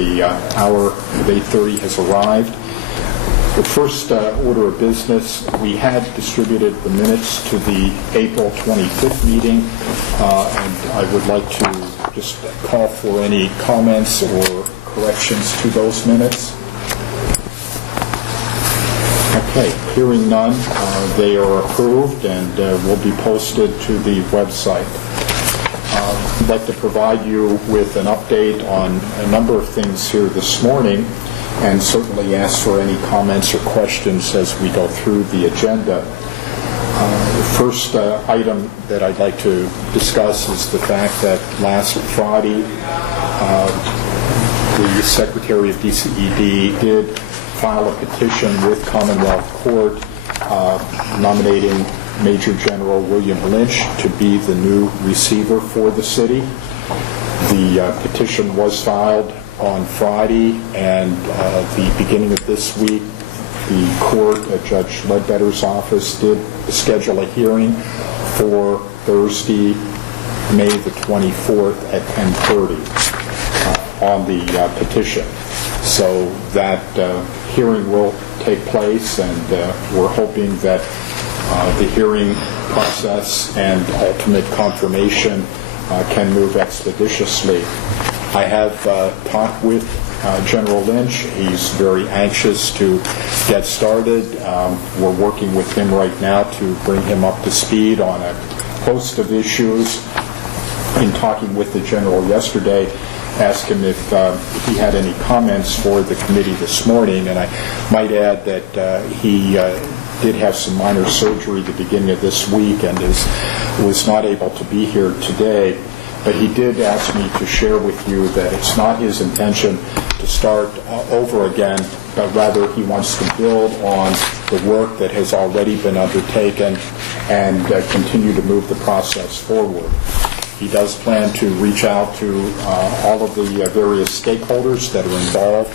the hour of 8:30 has arrived. The first order of business, we had distributed the minutes to the April 25th meeting, and I would like to just call for any comments or corrections to those minutes. Okay, hearing none, they are approved and will be posted to the website. I'd like to provide you with an update on a number of things here this morning, and certainly ask for any comments or questions as we go through the agenda. The first item that I'd like to discuss is the fact that last Friday, the Secretary of DCED did file a petition with Commonwealth Court nominating Major General William Lynch to be the new receiver for the city. The petition was filed on Friday, and the beginning of this week, the court at Judge Ledbetter's office did schedule a hearing for Thursday, May the 24th at 10:30 on the petition. So that hearing will take place, and we're hoping that the hearing process and ultimate confirmation can move expeditiously. I have talked with General Lynch. He's very anxious to get started. We're working with him right now to bring him up to speed on a host of issues. In talking with the General yesterday, asked him if he had any comments for the committee this morning, and I might add that he did have some minor surgery at the beginning of this week and was not able to be here today. But he did ask me to share with you that it's not his intention to start over again, but rather he wants to build on the work that has already been undertaken and continue to move the process forward. He does plan to reach out to all of the various stakeholders that are involved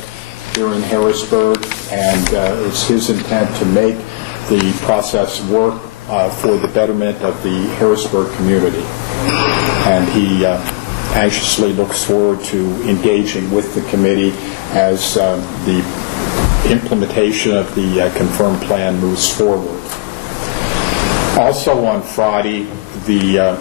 here in Harrisburg, and it's his intent to make the process work for the betterment of the Harrisburg community. And he anxiously looks forward to engaging with the committee as the implementation of the confirmed plan moves forward. Also on Friday, the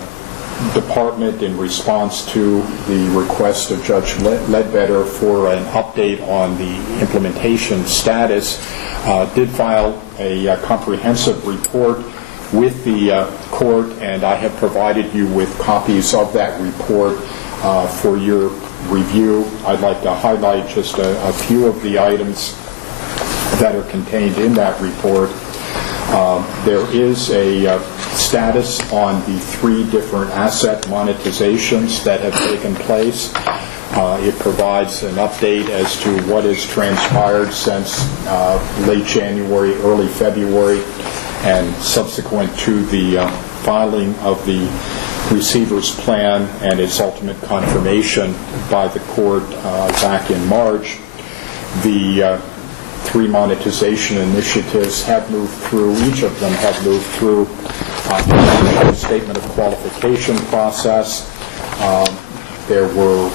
department, in response to the request of Judge Ledbetter for an update on the implementation status, did file a comprehensive report with the court, and I have provided you with copies of that report for your review. I'd like to highlight just a few of the items that are contained in that report. There is a status on the 3 different asset monetizations that have taken place. It provides an update as to what has transpired since late January, early February, and subsequent to the filing of the receiver's plan and its ultimate confirmation by the court back in March. The 3 monetization initiatives have moved through. Each of them have moved through the statement of qualification process. There were,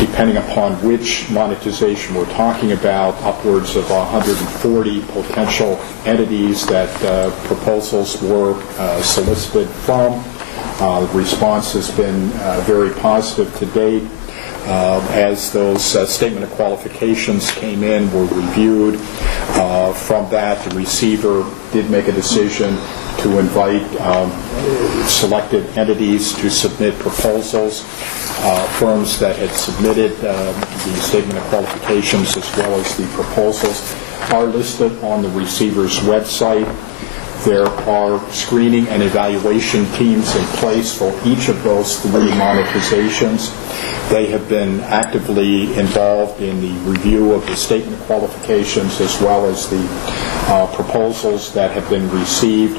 depending upon which monetization we're talking about, upwards of 140 potential entities that proposals were solicited from. The response has been very positive to date. As those statement of qualifications came in, were reviewed. From that, the receiver did make a decision to invite selected entities to submit proposals. Firms that had submitted the statement of qualifications as well as the proposals are listed on the receiver's website. There are screening and evaluation teams in place for each of those 3 monetizations. They have been actively involved in the review of the statement of qualifications as well as the proposals that have been received,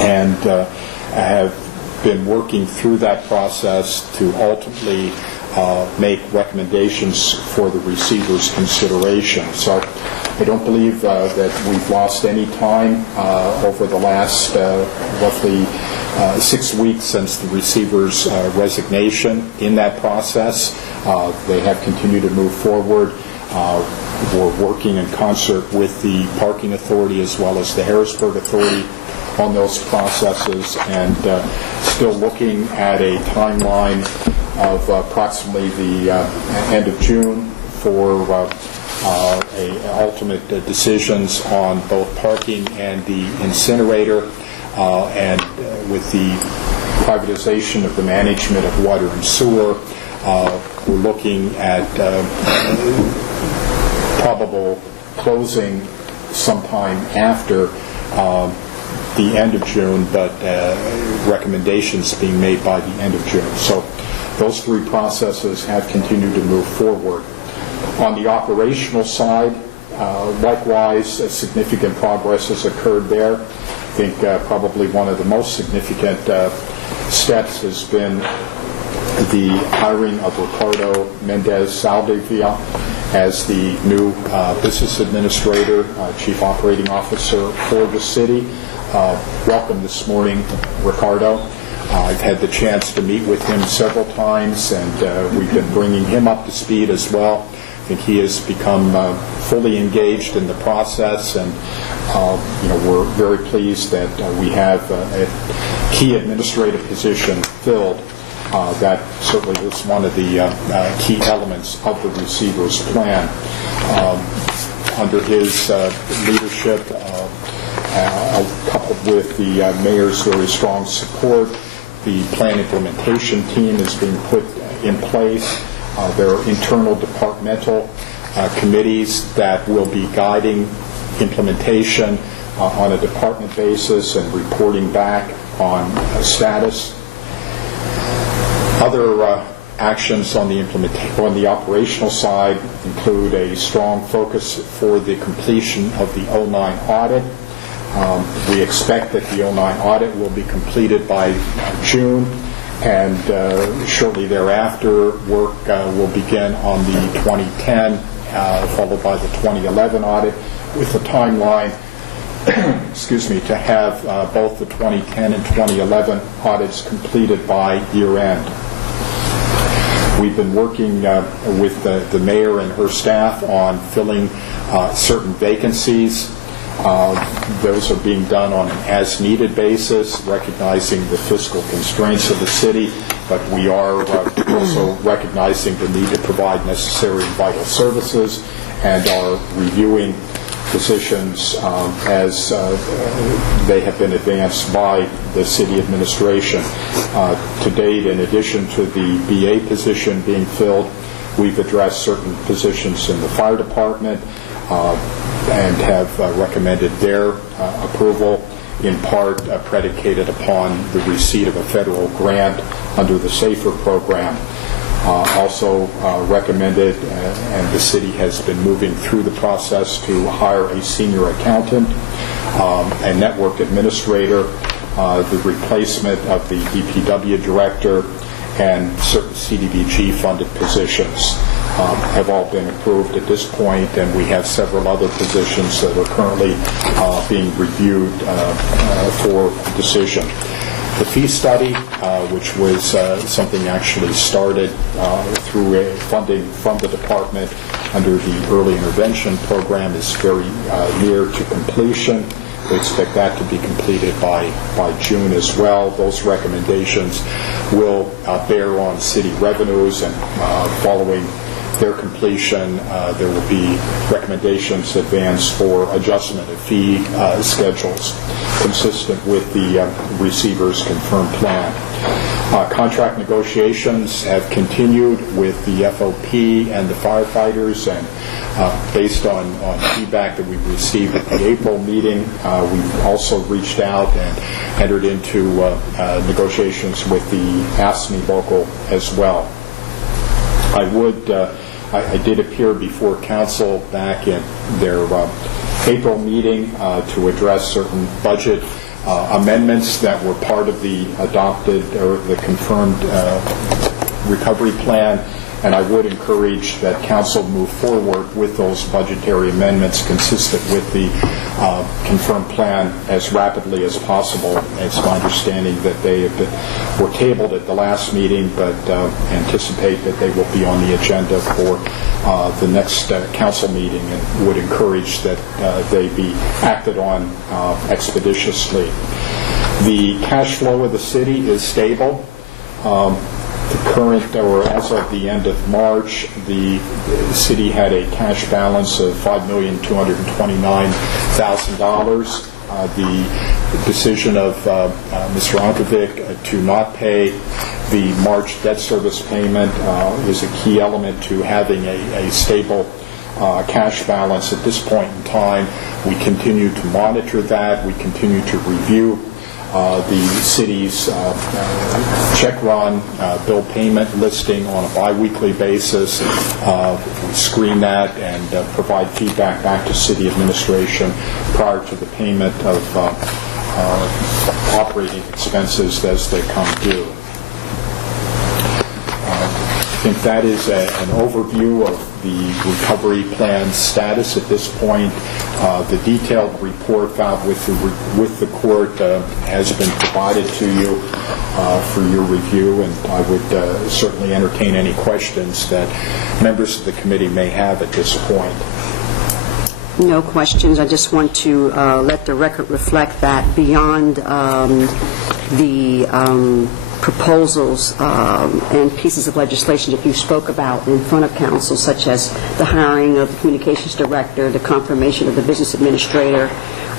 and have been working through that process to ultimately make recommendations for the receiver's consideration. So I don't believe that we've lost any time over the last roughly 6 weeks since the receiver's resignation. In that process, they have continued to move forward. We're working in concert with the Parking Authority as well as the Harrisburg Authority on those processes, and still looking at a timeline of approximately the end of June for ultimate decisions on both parking and the incinerator, and with the privatization of the management of water and sewer, we're looking at probable closing sometime after the end of June, but recommendations being made by the end of June. So those three processes have continued to move forward. On the operational side, likewise, significant progress has occurred there. I think probably one of the most significant steps has been the hiring of Ricardo Mendez-Saldivia as the new business administrator, chief operating officer for the city. Welcome this morning, Ricardo. I've had the chance to meet with him several times, and we've been bringing him up to speed as well. I think he has become fully engaged in the process, and we're very pleased that we have a key administrative position filled. That certainly was one of the key elements of the receiver's plan. Under his leadership, coupled with the mayor's very strong support, the plan implementation team is being put in place. There are internal departmental committees that will be guiding implementation on a department basis and reporting back on status. Other actions on the operational side include a strong focus for the completion of the 09 audit. We expect that the 09 audit will be completed by June, and shortly thereafter work will begin on the 2010, followed by the 2011 audit, with a timeline to have both the 2010 and 2011 audits completed by year end. We've been working with the mayor and her staff on filling certain vacancies. Those are being done on an as-needed basis, recognizing the fiscal constraints of the city, but we are also recognizing the need to provide necessary vital services, and are reviewing positions as they have been advanced by the city administration. To date, in addition to the BA position being filled, we've addressed certain positions in the fire department and have recommended their approval, in part predicated upon the receipt of a federal grant under the SAFER program. Also recommended, and the city has been moving through the process to hire a senior accountant, a network administrator, the replacement of the DPW director, and certain CDBG funded positions have all been approved at this point, and we have several other positions that are currently being reviewed for decision. The fee study, which was something actually started through funding from the department under the early intervention program, is very near to completion. We expect that to be completed by June as well. Those recommendations will bear on city revenues, and following their completion, there will be recommendations advanced for adjustment of fee schedules consistent with the receiver's confirmed plan. Contract negotiations have continued with the FOP and the firefighters, and based on feedback that we've received at the April meeting, we've also reached out and entered into negotiations with the ASME local as well. I did appear before council back in their April meeting to address certain budget amendments that were part of the adopted or the confirmed recovery plan, and I would encourage that council move forward with those budgetary amendments consistent with the confirmed plan as rapidly as possible. It's my understanding that they were tabled at the last meeting, but anticipate that they will be on the agenda for the next council meeting, and would encourage that they be acted on expeditiously. The cash flow of the city is stable. The current, or as of the end of March, the city had a cash balance of $5,229,000. The decision of Mr. Ankovic to not pay the March debt service payment is a key element to having a stable cash balance at this point in time. We continue to monitor that. We continue to review the city's check run, bill payment listing on a biweekly basis. We screen that and provide feedback back to city administration prior to the payment of operating expenses as they come due. I think that is an overview of the recovery plan status at this point. The detailed report filed with the court has been provided to you for your review, and I would certainly entertain any questions that members of the committee may have at this point. No questions. I just want to let the record reflect that beyond the proposals and pieces of legislation that you spoke about in front of council, such as the hiring of the communications director, the confirmation of the business administrator,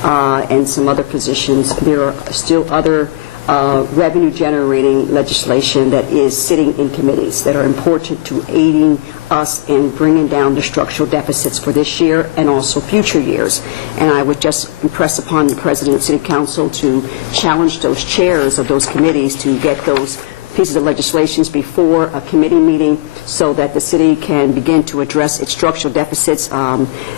and some other positions. There are still other revenue-generating legislation that is sitting in committees that are important to aiding us in bringing down the structural deficits for this year and also future years. And I would just impress upon the President of City Council to challenge those chairs of those committees to get those pieces of legislations before a committee meeting so that the city can begin to address its structural deficits.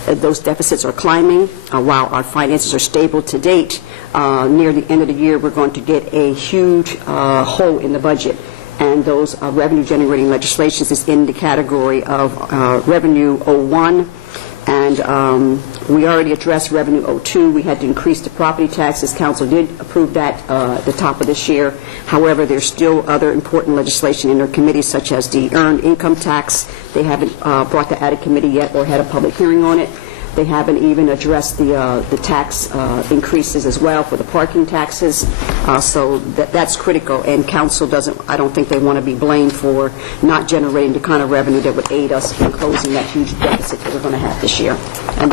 Those deficits are climbing while our finances are stable to date. Near the end of the year, we're going to get a huge hole in the budget. And those revenue-generating legislations is in the category of Revenue 01. And we already addressed Revenue 02. We had to increase the property taxes. Council did approve that at the top of this year. However, there's still other important legislation in their committee, such as the earned income tax. They haven't brought that out of committee yet or had a public hearing on it. They haven't even addressed the tax increases as well for the parking taxes. So that's critical, and council doesn't, I don't think they want to be blamed for not generating the kind of revenue that would aid us in closing that huge deficit that we're going to have this year. And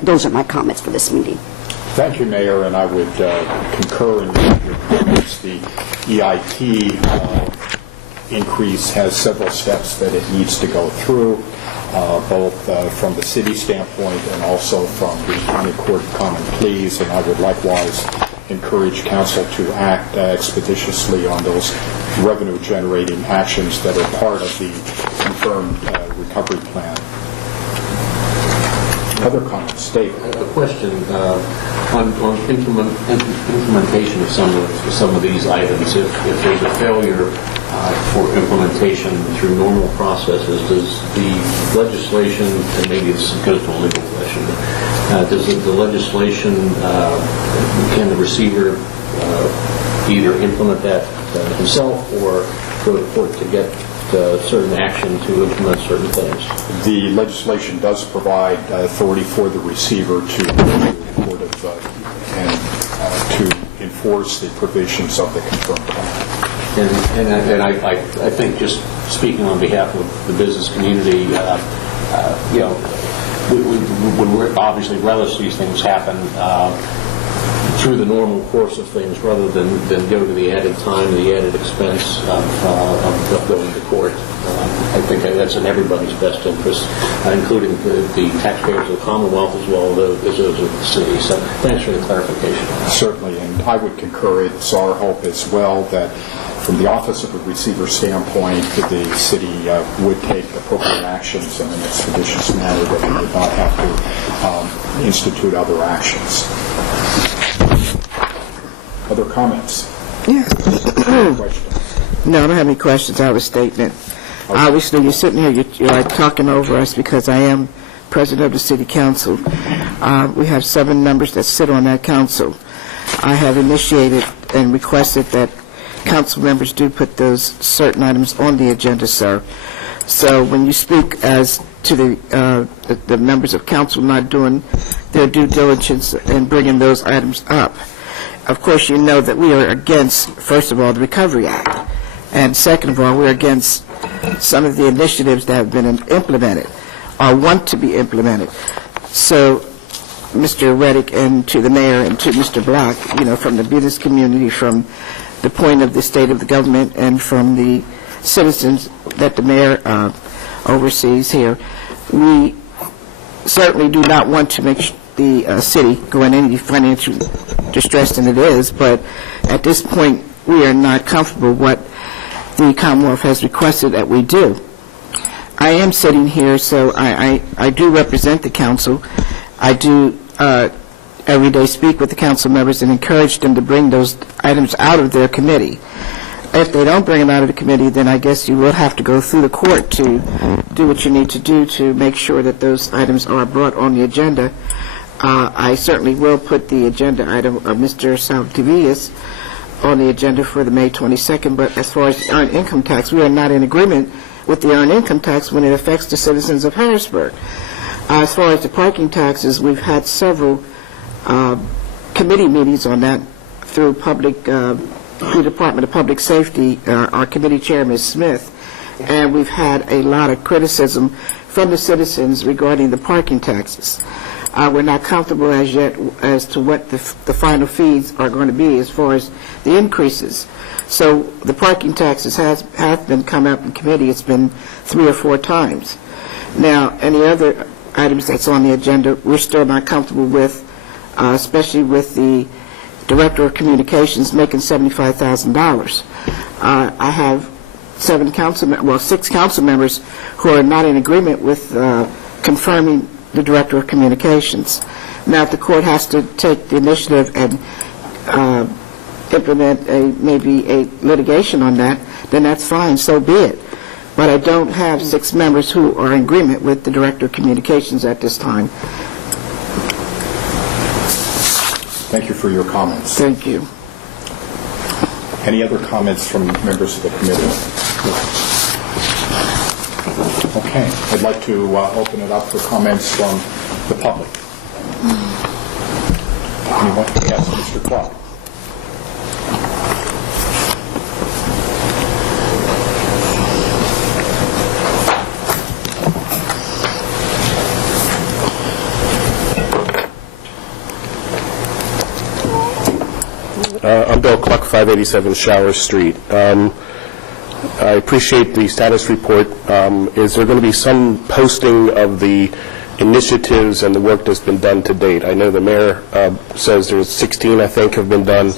those are my comments for this meeting. Thank you, Mayor, and I would concur in your comments. The EIT increase has several steps that it needs to go through. Both from the city standpoint and also from the County Court of Common Pleas, and I would likewise encourage council to act expeditiously on those revenue-generating actions that are part of the confirmed recovery plan. Other comments? Dave? A question on implementation of some of these items. If there's a failure for implementation through normal processes, does the legislation, and maybe this goes to a legal question, does the legislation, can the receiver either implement that himself or go to court to get certain action to implement certain things? The legislation does provide authority for the receiver to go to the court of and to enforce the provisions of the confirmed plan. And I think, just speaking on behalf of the business community, we obviously relish these things happen through the normal course of things rather than go to the added time, the added expense of going to court. I think that's in everybody's best interest, including the taxpayers of the Commonwealth as well as those of the city. So thanks for the clarification. Certainly, and I would concur. It's our hope as well that from the Office of the Receiver standpoint, the city would take appropriate actions in an expeditious manner, that we would not have to institute other actions. Other comments? Yes. Questions? No, I don't have any questions. I have a statement. Obviously, you're sitting here, you're like talking over us because I am president of the city council. We have 7 members that sit on that council. I have initiated and requested that council members do put those certain items on the agenda, sir. So when you speak as to the members of council not doing their due diligence and bringing those items up, of course you know that we are against, first of all, the Recovery Act, and second of all, we're against some of the initiatives that have been implemented or want to be implemented. So, Mr. Reddick, and to the mayor and to Mr. Block, you know, from the business community, from the point of the state of the government, and from the citizens that the mayor oversees here, we certainly do not want to make the city go in any financial distress than it is, but at this point, we are not comfortable what the Commonwealth has requested that we do. I am sitting here, so I do represent the council. I do every day speak with the council members and encourage them to bring those items out of their committee. If they don't bring them out of the committee, then I guess you will have to go through the court to do what you need to do to make sure that those items are brought on the agenda. I certainly will put the agenda item of Mr. Saltivius on the agenda for the May 22nd, but as far as the earned income tax, we are not in agreement with the earned income tax when it affects the citizens of Harrisburg. As far as the parking taxes, we've had several committee meetings on that through through Department of Public Safety, our committee chair, Ms. Smith, and we've had a lot of criticism from the citizens regarding the parking taxes. We're not comfortable as yet as to what the final fees are going to be as far as the increases. So the parking taxes have been come up in committee. It's been 3 or 4 times. Now, any other items that's on the agenda, we're still not comfortable with, especially with the Director of Communications making $75,000. I have 6 council members who are not in agreement with confirming the Director of Communications. Now, if the court has to take the initiative and implement maybe a litigation on that, then that's fine, so be it. But I don't have 6 members who are in agreement with the Director of Communications at this time. Thank you for your comments. Thank you. Any other comments from members of the committee? Okay. I'd like to open it up for comments from the public. Anyone? Yes, Mr. Clark. I'm Bill Cluck, 587 Shower Street. I appreciate the status report. Is there going to be some posting of the initiatives and the work that's been done to date? I know the mayor says there's 16, I think, have been done.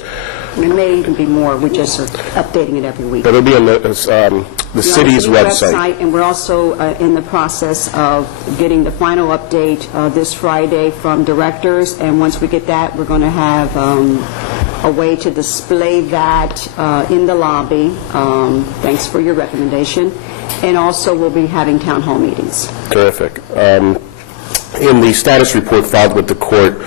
There may even be more. We just are updating it every week. But it'll be on the city's website. And we're also in the process of getting the final update this Friday from directors. And once we get that, we're going to have a way to display that in the lobby. Thanks for your recommendation. And also, we'll be having town hall meetings. Terrific. In the status report filed with the court,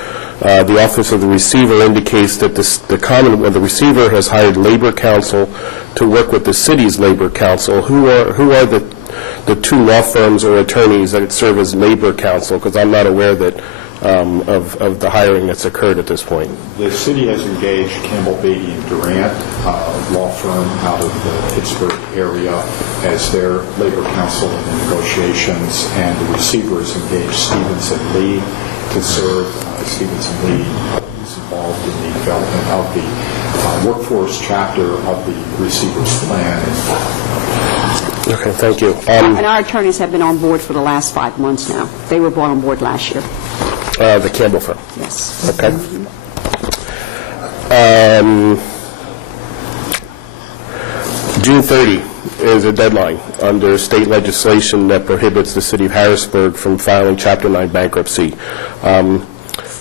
the Office of the Receiver indicates that the receiver has hired Labor Counsel to work with the city's Labor Counsel. Who are the 2 law firms or attorneys that serve as Labor Counsel? Because I'm not aware that of the hiring that's occurred at this point. The city has engaged Campbell, Beatty, and Durant, law firm out of the Pittsburgh area, as their labor counsel in the negotiations, and the receiver has engaged Stevens and Lee to serve. Stevens and Lee is involved in the development of the workforce chapter of the receiver's plan. Okay, thank you. And our attorneys have been on board for the last 5 months now. They were brought on board last year. The Campbell firm. Yes. Okay. June 30 is a deadline under state legislation that prohibits the city of Harrisburg from filing Chapter 9 bankruptcy.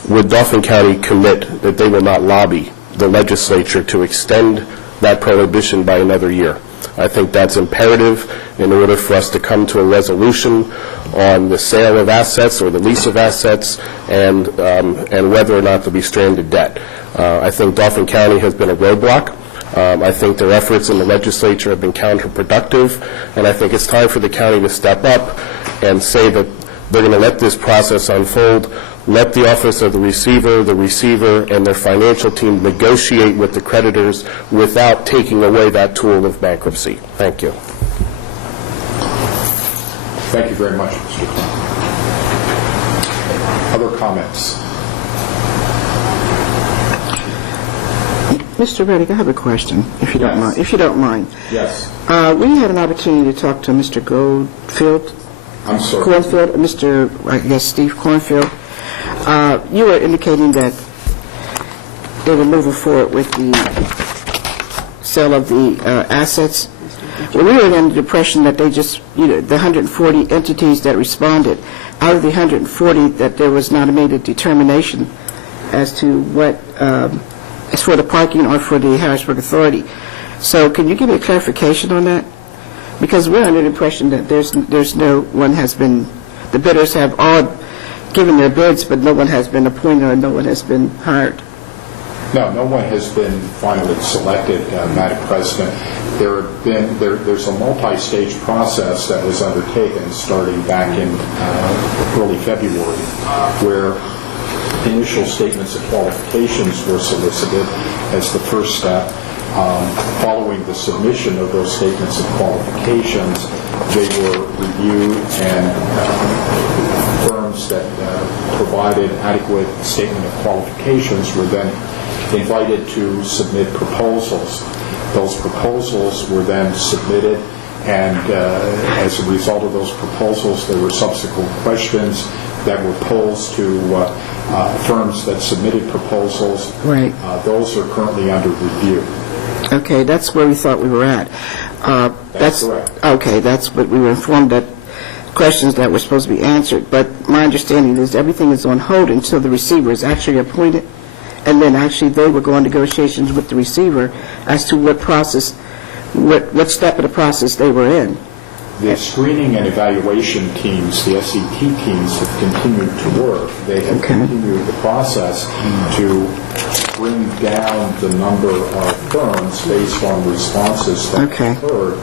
Would Dauphin County commit that they will not lobby the legislature to extend that prohibition by another year? I think that's imperative in order for us to come to a resolution on the sale of assets or the lease of assets and whether or not there'll be stranded debt. I think Dauphin County has been a roadblock. I think their efforts in the legislature have been counterproductive, and I think it's time for the county to step up and say that they're going to let this process unfold, let the office of the receiver, and their financial team negotiate with the creditors without taking away that tool of bankruptcy. Thank you. Thank you very much, Mr. Klein. Other comments? Mr. Reddick, I have a question, if you don't mind. If you don't mind. Yes. We had an opportunity to talk to Mr. Goldfield. I'm sorry. Cornfield, Mr. I guess Steve Cornfield. You were indicating that they were moving forward with the sale of the assets. Well, we were under the impression that they just, the 140 entities that responded, out of the 140, that there was not made a determination as to what, as for the parking or for the Harrisburg Authority. So can you give me a clarification on that? Because we're under the impression that there's no one has been, the bidders have all given their bids, but no one has been appointed or no one has been hired. No one has been finally selected, Madam President. There's a multi-stage process that was undertaken starting back in early February, where initial statements of qualifications were solicited as the first step. Following the submission of those statements of qualifications, they were reviewed, and firms that provided adequate statement of qualifications were then invited to submit proposals. Those proposals were then submitted, and as a result of those proposals, there were subsequent questions that were posed to firms that submitted proposals. Right. Those are currently under review. Okay, that's where we thought we were at. That's correct. Okay, that's what we were informed, that questions that were supposed to be answered. But my understanding is everything is on hold until the receiver is actually appointed, and then actually they will go on negotiations with the receiver as to what process, what step of the process they were in. The screening and evaluation teams, the SET teams, have continued to work. They have continued the process to bring down the number of firms based on responses that occurred.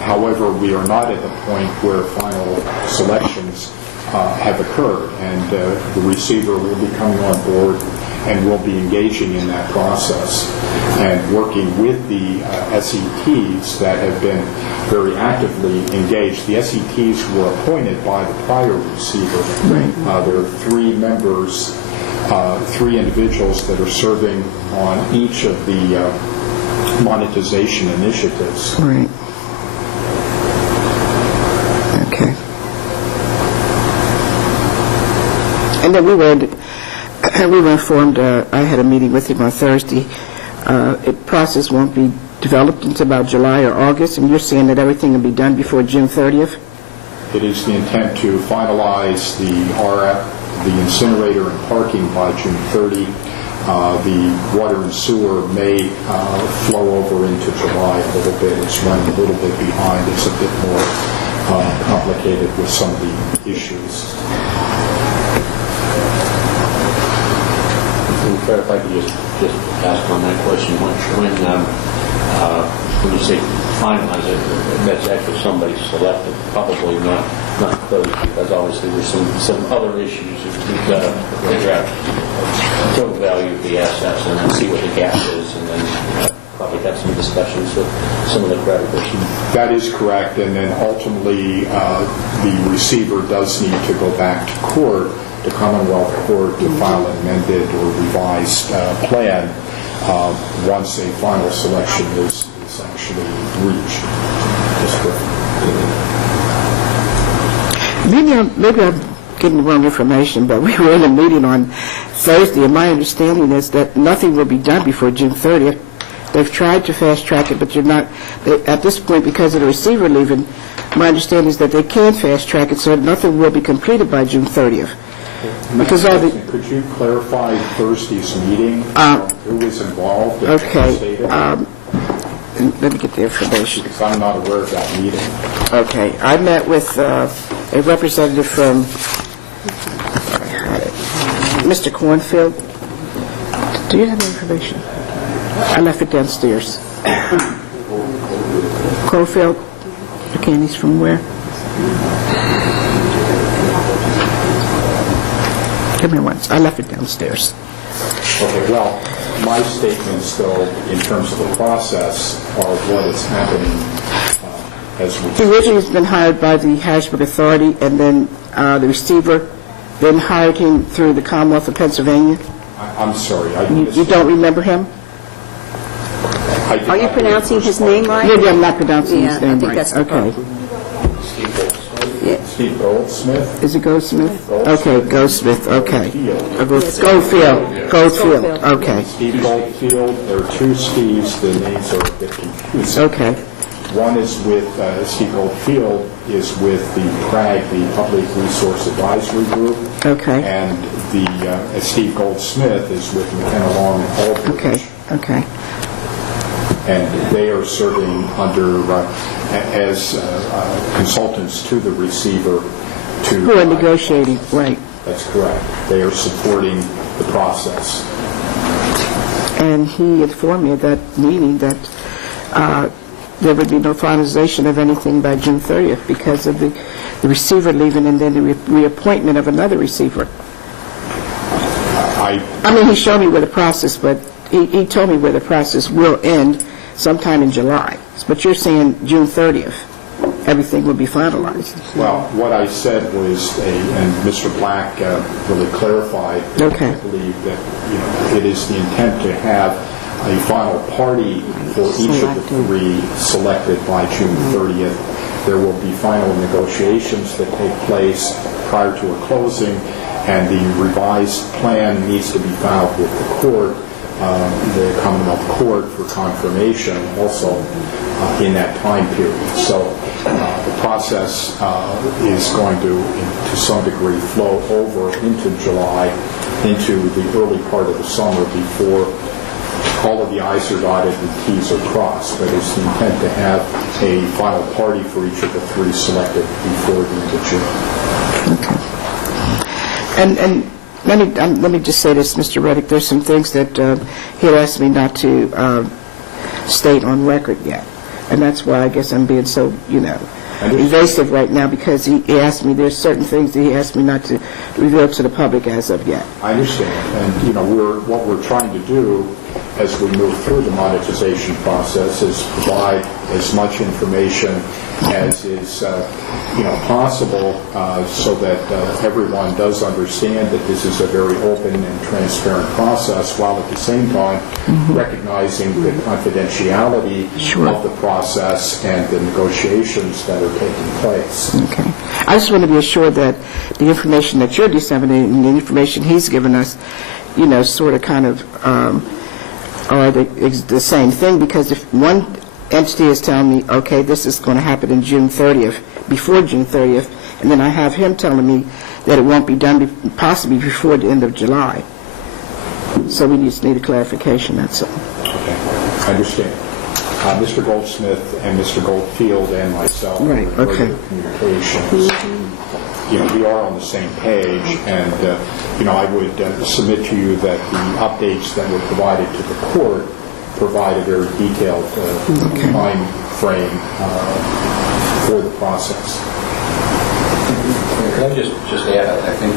However, we are not at the point where final selections have occurred, and the receiver will be coming on board and will be engaging in that process and working with the SETs that have been very actively engaged. The SETs were appointed by the prior receiver. Right. There are three members, three individuals that are serving on each of the monetization initiatives. Right. Okay. And then we were informed, I had a meeting with him on Thursday, the process won't be developed until about July or August, and you're saying that everything will be done before June 30th? It is the intent to finalize the RF, the incinerator and parking by June 30. The water and sewer may flow over into July a little bit. It's running a little bit behind. It's a bit more complicated with some of the issues. If I could just ask on that question, when you say finalize it, that's actually somebody selected, probably not closed, because obviously there's some other issues. We've got to figure out the total value of the assets and then see what the gap is, and then probably have some discussions with some of the creditors. That is correct, and then ultimately the receiver does need to go back to court, the Commonwealth Court, to file an amended or revised plan once a final selection is actually reached. That's correct. Maybe I'm getting the wrong information, but we were in a meeting on Thursday, and my understanding is that nothing will be done before June 30th. They've tried to fast-track it, but at this point, because of the receiver leaving, my understanding is that they can fast-track it, so nothing will be completed by June 30th. Because could you clarify Thursday's meeting? Who was involved? Okay. let me get the information. Because I'm not aware of that meeting. Okay, I met with a representative from Mr. Cornfield. Do you have the information? I left it downstairs. Cornfield? Okay, and he's from where? Give me once. I left it downstairs. Okay, well, my statements, though, in terms of the process, are what is happening as we... He originally has been hired by the Harrisburg Authority, and then the receiver then hired him through the Commonwealth of Pennsylvania. I'm sorry. You don't remember him? Are you pronouncing his name right? Maybe I'm not pronouncing Yeah, his name I think right. that's the Okay. Steve Goldsmith? Is it Goldsmith? Goldsmith. Okay, Goldsmith, okay. Goldfield. Goldfield, okay. Steve Goldfield, there are two Steves, the names are a bit confusing. Okay, One is with, Steve Goldfield is with the PRAG, the Public Resource Advisory Group. okay, And the Steve Goldsmith is with McKenna Long and Aldridge. okay, okay. And they are serving under, as consultants to the receiver to... Who are negotiating, right. That's correct. They are supporting the process. And he informed me at that meeting that there would be no finalization of anything by June 30th because of the receiver leaving and then the reappointment of another receiver. I mean, he showed me where the process, but he told me where the process will end sometime in July. But you're saying June 30th, everything will be finalized. Well, what I said was, and Mr. Black really clarified, Okay. I believe that it is the intent to have a final party for each of the three selected by June 30th. There will be final negotiations that take place prior to a closing, and the revised plan needs to be filed with the court, the Commonwealth Court, for confirmation also in that time period. So the process is going to some degree, flow over into July, into the early part of the summer before all of the I's are dotted and T's are crossed. But it's the intent to have a final party for each of the three selected before the end of June. Okay. And let me just say this, Mr. Reddick, there's some things that he had asked me not to state on record yet. And that's why I guess I'm being so, evasive right now, because he asked me, there's certain things that he asked me not to reveal to the public as of yet. I understand. And, what we're trying to do as we move through the monetization process is provide as much information as is, possible so that everyone does understand that this is a very open and transparent process, while at the same time recognizing the confidentiality of the process and the negotiations that are taking place. Okay. I just want to be assured that the information that you're disseminating and the information he's given us, sort of kind of are the same thing, because if one entity is telling me, okay, this is going to happen in June 30th, before June 30th, and then I have him telling me that it won't be done possibly before the end of July. So we just need a clarification, that's all. Okay, I understand. Mr. Goldsmith and Mr. Goldfield and myself are in regular communications. We are on the same page, and I would submit to you that the updates that were provided to the court provide a very detailed time frame for the process. Can I just add, I think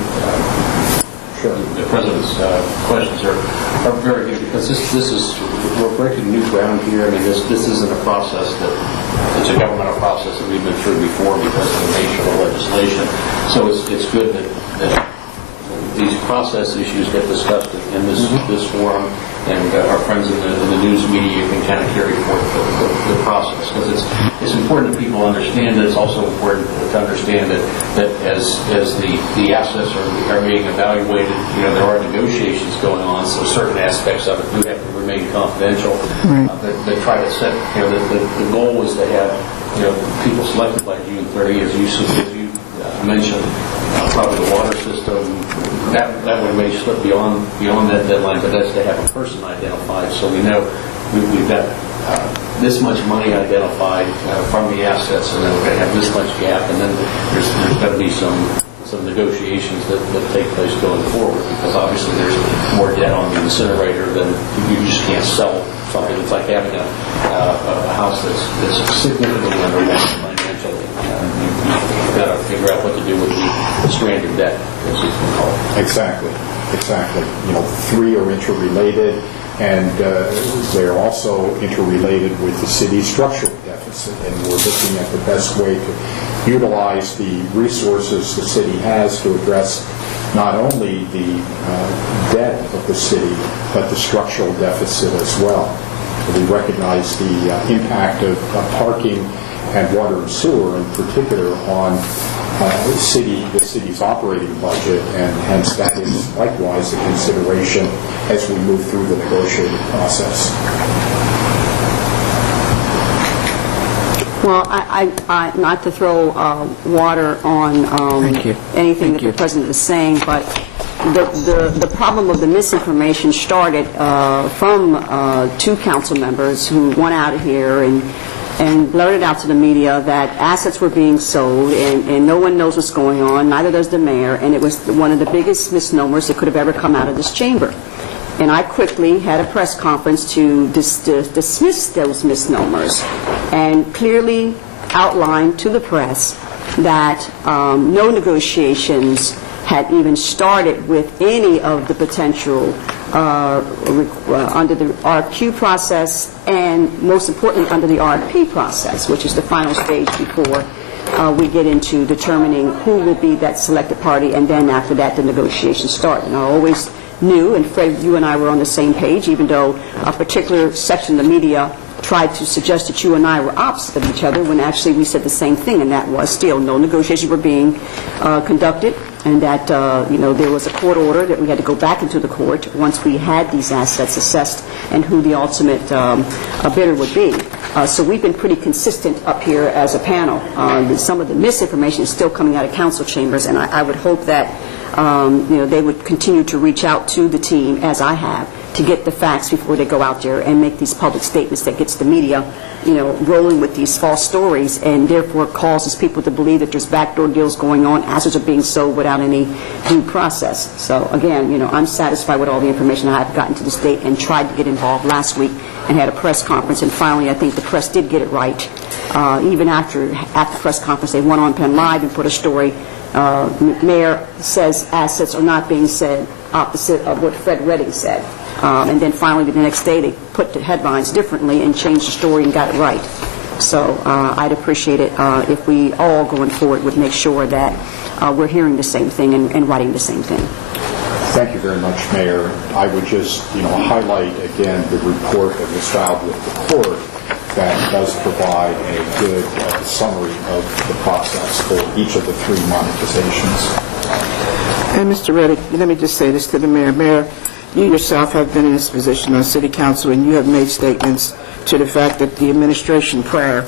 the President's questions are very good, because we're breaking new ground here. I mean, this isn't a process it's a governmental process that we've been through before because of the nature of the legislation. So it's good that these process issues get discussed in this forum, and our friends in the news media can kind of carry forth the process, because it's important that people understand that. It's also important to understand that as the assets are being evaluated, there are negotiations going on, so certain aspects of it do have to remain confidential. They try to set, the goal is to have people selected by June 30, as you mentioned, probably the water system. That one may slip beyond that deadline, but that's to have a person identified, so we know we've got this much money identified from the assets, and then we're going to have this much gap, and then there's got to be some negotiations that take place going forward, because obviously there's more debt on the incinerator than you just can't sell something. It's like having a house that's significantly underwater financially. You've got to figure out what to do with the stranded debt, as it's been called. Exactly. Three are interrelated, and they're also interrelated with the city's structural deficit, and we're looking at the best way to utilize the resources the city has to address not only the debt of the city, but the structural deficit as well. We recognize the impact of parking and water and sewer in particular on the city's operating budget, and hence that is likewise a consideration as we move through the negotiating process. Well, I not to throw water on anything that the President is saying, but the problem of the misinformation started from two council members who went out of here and blurted out to the media that assets were being sold and no one knows what's going on, neither does the mayor, and it was one of the biggest misnomers that could have ever come out of this chamber. And I quickly had a press conference to dismiss those misnomers and clearly outlined to the press that no negotiations had even started with any of the potential under the RFQ process, and most importantly under the RFP process, which is the final stage before we get into determining who will be that selected party, and then after that the negotiations start. And I always knew, and Fred, you and I were on the same page, even though a particular section of the media tried to suggest that you and I were opposite of each other, when actually we said the same thing, and that was still no negotiations were being conducted, and that there was a court order that we had to go back into the court once we had these assets assessed and who the ultimate bidder would be. So we've been pretty consistent up here as a panel. Some of the misinformation is still coming out of council chambers, and I would hope that they would continue to reach out to the team, as I have, to get the facts before they go out there and make these public statements that gets the media, rolling with these false stories, and therefore causes people to believe that there's backdoor deals going on, assets are being sold without any due process. So again, I'm satisfied with all the information I've gotten to this date, and tried to get involved last week and had a press conference, and finally I think the press did get it right. Even after the press conference, they went on Penn Live and put a story. Mayor says assets are not being said, opposite of what Fred Redding said. And then finally the next day they put the headlines differently and changed the story and got it right. So I'd appreciate it if we all going forward would make sure that we're hearing the same thing and writing the same thing. Thank you very much, Mayor. I would just highlight again the report that was filed with the court that does provide a good summary of the process for each of the three monetizations. And Mr. Reddick, let me just say this to the mayor. Mayor, you yourself have been in this position on City Council, and you have made statements to the fact that the administration prior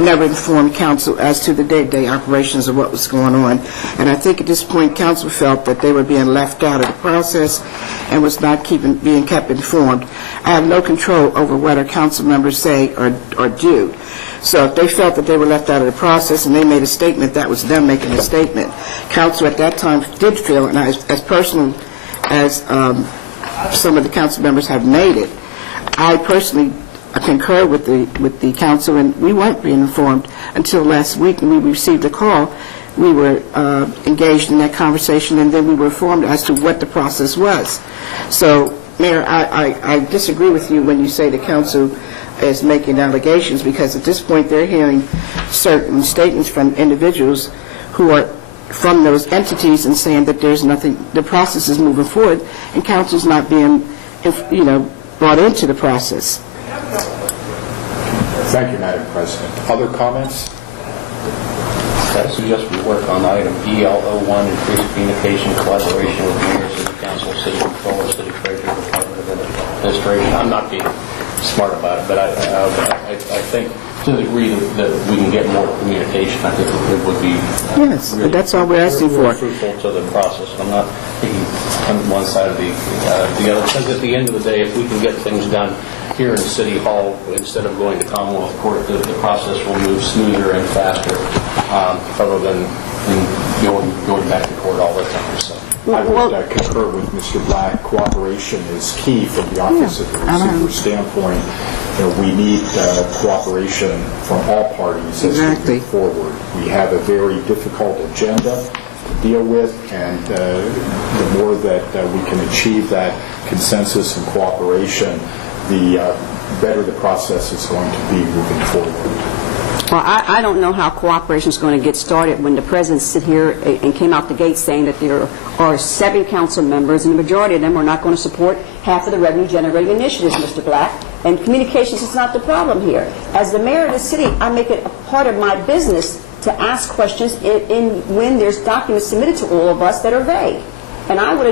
never informed council as to the day-to-day operations of what was going on. And I think at this point, council felt that they were being left out of the process and was not being kept informed. I have no control over what our council members say or do. So if they felt that they were left out of the process and they made a statement, that was them making a statement. Council at that time did feel, and as personal as some of the council members have made it, I personally concur with the council, and we weren't being informed until last week when we received a call. We were engaged in that conversation, and then we were informed as to what the process was. So, Mayor, I disagree with you when you say the council is making allegations, because at this point they're hearing certain statements from individuals who are from those entities and saying that there's nothing, the process is moving forward, and council's not being, brought into the process. Thank you, Madam President. Other comments? I suggest we work on item EL01, increased communication, collaboration with mayor, city council, city controller, city treasurer, department of administration. I'm not being smart about it, but I think to the degree that we can get more communication, I think it would be Yes, really, that's all we're asking really for. fruitful to the process. I'm not taking one side of the other, because at the end of the day, if we can get things done here in City Hall instead of going to Commonwealth Court, the process will move smoother and faster, other than going back to court all the time. So. I would concur with Mr. Black. Cooperation is key from the Office of the Receiver standpoint. We need cooperation from all parties as we move forward. We have a very difficult agenda to deal with, and the more that we can achieve that consensus and cooperation, the better the process is going to be moving forward. Well, I don't know how cooperation is going to get started when the president sit here and came out the gate saying that there are 7 council members, and the majority of them are not going to support half of the revenue-generating initiatives, Mr. Black. And communications is not the problem here. As the mayor of the city, I make it a part of my business to ask questions when there's documents submitted to all of us that are vague. And I would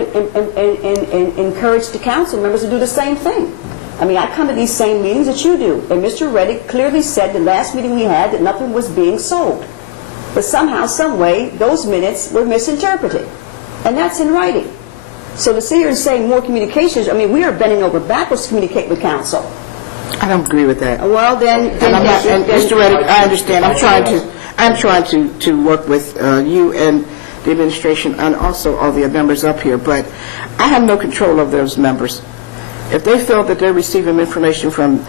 encourage the council members to do the same thing. I mean, I come to these same meetings that you do, and Mr. Reddick clearly said the last meeting we had that nothing was being sold. But somehow, some way, those minutes were misinterpreted. And that's in writing. So to sit here and say more communications, I mean, we are bending over backwards to communicate with council. I don't agree with that. Well, then Mr. Reddick, I understand. I'm trying to work with you and the administration and also all the members up here, but I have no control of those members. If they feel that they're receiving information from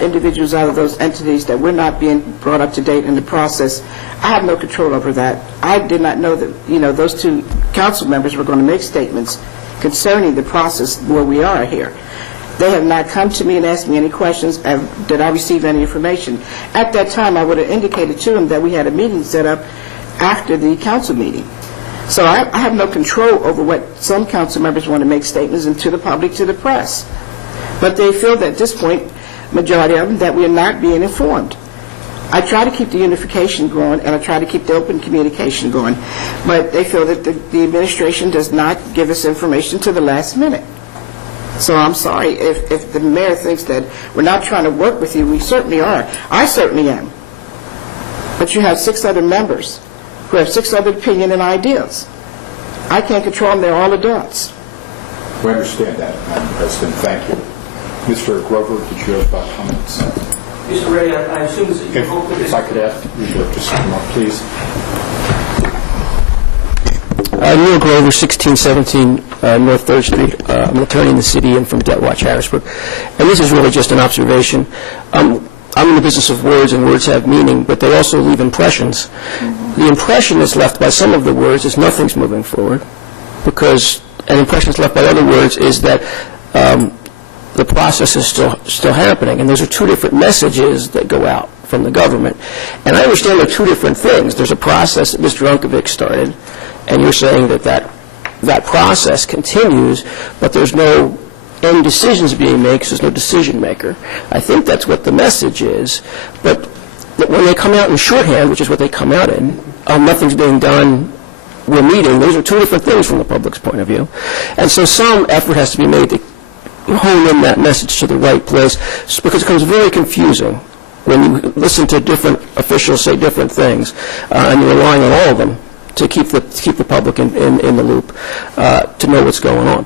individuals out of those entities that we're not being brought up to date in the process, I have no control over that. I did not know that, those 2 council members were going to make statements concerning the process where we are here. They have not come to me and asked me any questions. Did I receive any information? At that time, I would have indicated to them that we had a meeting set up after the council meeting. So I have no control over what some council members want to make statements and to the public, to the press. But they feel that at this point, majority of them, that we are not being informed. I try to keep the unification going, and I try to keep the open communication going. But they feel that the administration does not give us information to the last minute. So I'm sorry if the mayor thinks that we're not trying to work with you. We certainly are. I certainly am. But you have 6 other members who have 6 other opinions and ideas. I can't control them. They're all adults. We understand that, Madam President. Thank you. Mr. Grover, did you have comments? Mr. Ray, I assume that you hope that if I could ask you to just come up, please. Neil Grover, 1617 North 3rd Street. I'm an attorney in the city and from Debt Watch Harrisburg. And this is really just an observation. I'm in the business of words, and words have meaning, but they also leave impressions. The impression that's left by some of the words is nothing's moving forward, because an impression that's left by other words is that the process is still happening, and those are 2 different messages that go out from the government. And I understand they're 2 different things. There's a process that Mr. Unkovic started, and you're saying that process continues, but there's no end decisions being made because there's no decision maker. I think that's what the message is. But when they come out in shorthand, which is what they come out in, nothing's being done, we're meeting, those are 2 different things from the public's point of view. And so some effort has to be made to hone in that message to the right place, because it becomes very confusing when you listen to different officials say different things, and you're relying on all of them to keep the public in the loop, to know what's going on.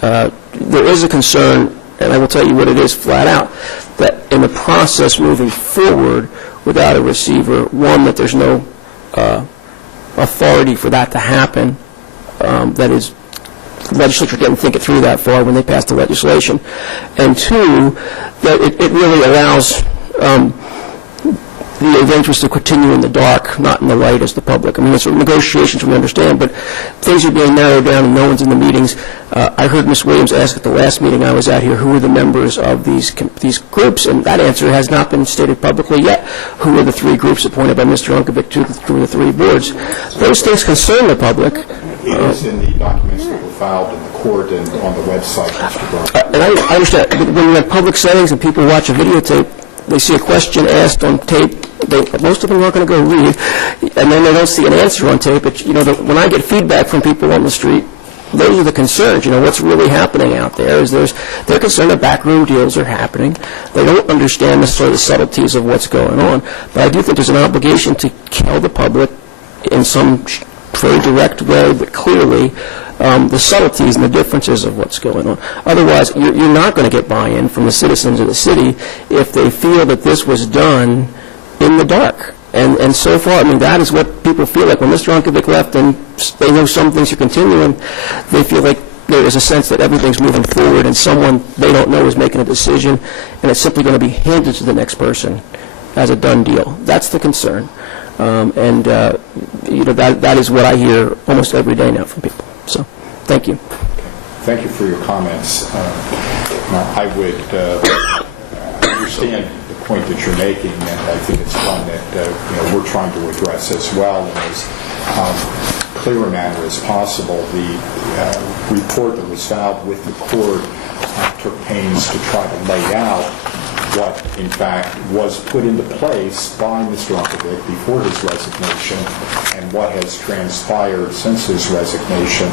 There is a concern, and I will tell you what it is flat out, that in the process moving forward without a receiver, one, that there's no authority for that to happen, that is, the legislature didn't think it through that far when they passed the legislation, and 2, that it really allows the eventuals to continue in the dark, not in the light as the public. I mean, it's negotiations we understand, but things are being narrowed down and no one's in the meetings. I heard Ms. Williams ask at the last meeting I was at here, who were the members of these groups, and that answer has not been stated publicly yet. Who were the 3 groups appointed by Mr. Unkovic to the 3 boards? Those things concern the public. It is in the documents that were filed in the court and on the website, Mr. Grover. And I understand. When you have public settings and people watch a videotape, they see a question asked on tape, most of them aren't going to go read, and then they don't see an answer on tape. But, when I get feedback from people on the street, those are the concerns. What's really happening out there is they're concerned that backroom deals are happening. They don't understand necessarily the subtleties of what's going on. But I do think there's an obligation to tell the public in some very direct way, but clearly, the subtleties and the differences of what's going on. Otherwise, you're not going to get buy-in from the citizens of the city if they feel that this was done in the dark. And so far, that is what people feel like. When Mr. Unkovic left and they know some things are continuing, they feel like there is a sense that everything's moving forward and someone they don't know is making a decision, and it's simply going to be handed to the next person as a done deal. That's the concern. That is what I hear almost every day now from people. So, thank you. Thank you for your comments. I would understand the point that you're making, and I think it's one that we're trying to address as well in as clear a manner as possible. The report that was filed with the court took pains to try to lay out what, in fact, was put into place by Mr. Unkovic before his resignation and what has transpired since his resignation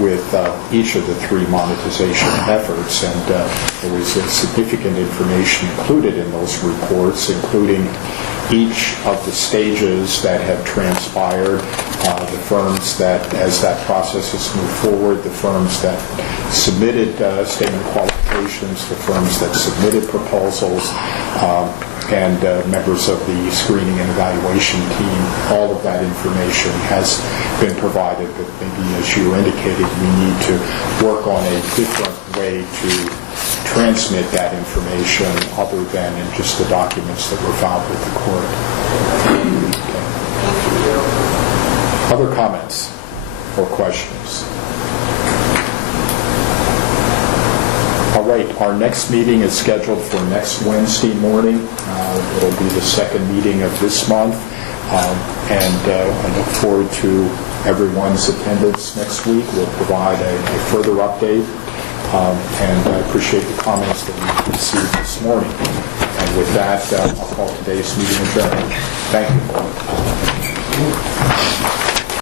with each of the three monetization efforts. And there was significant information included in those reports, including each of the stages that have transpired, the firms that, as that process has moved forward, the firms that submitted statement of qualifications, the firms that submitted proposals, and members of the screening and evaluation team. All of that information has been provided, but maybe, as you indicated, we need to work on a different way to transmit that information other than in just the documents that were filed with the court. Okay. Other comments or questions? All right, our next meeting is scheduled for next Wednesday morning. It'll be the second meeting of this month, and I look forward to everyone's attendance next week. We'll provide a further update, and I appreciate the comments that we've received this morning. And with that, I'll call today's meeting adjourned. Thank you.